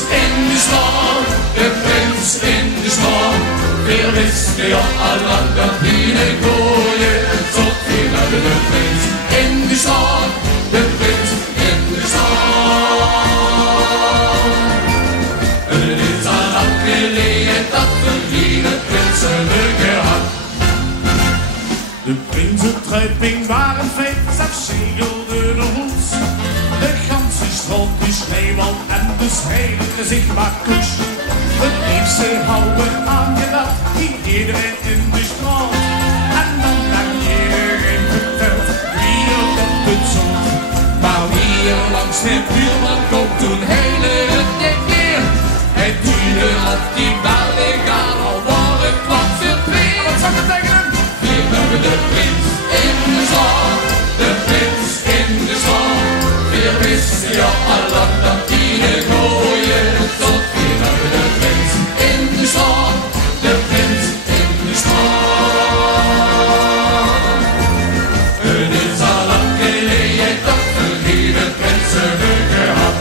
in de stad, de prins in de stad. Veel wisten je al lang dat die gooien, tot weer naar de prins in de stad, de prins in de stad. Het is al lang geleden dat we hier de prinsen gehad. De prinsentrui waren feit, zelfs zegelde de hoed. De ganse strook is sneeuwwal en de schrijver zich maar kus. Het eerste houden aangedacht, ging iedereen in de straat. En dan werd iedereen verteld, wie er op het zocht. Maar wie er langs de buurman komt, toen hele het niet meer. Het duurde op die ballegaan, al waren kwam veel twee. Wat zag het tegen hem? Weer hebben de prins in de stad, de prins in de stad. Weer wisten je al lang dat die gooien, tot weer hebben de prins in de stad, de prins in de stad. Het is al lang geleden dat we hier de prinsen gehad.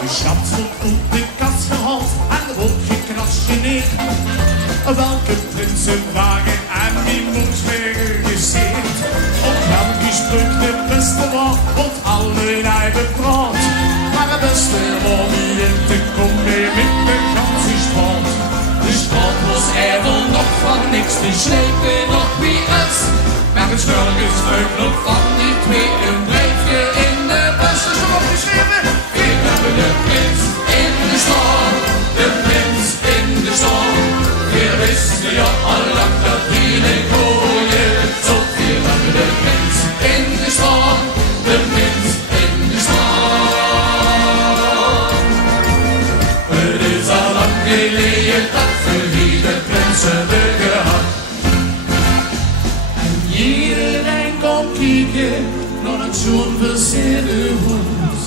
De schat stond op de kast gehaald en er wordt gekrasjeneerd. Welke prinsen waren en wie moest geregisseerd? Op welke spreuk de beste was, wordt allerlei bepraat. Maar het beste om niet in te komen met de ganse straat. De straat was er wel nog van niks, die slepen nog wie is. Maar het schurkens vreugd nog van die twee, een breedje in de bus. Dat is toch opgeschreven? Weer hebben de prins in de stad, de prins in de stad. Weer wisten je al lang dat die gooien, tot weer hebben de prins in de stad, de prins in de stad. Het is al lang geleden dat we hier de prinsen hebben gehad. En iedereen kon kijken naar het zo'n versierde hoes.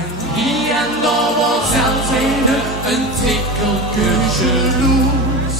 En hier en daar was zelfs een tikkeltje jaloers.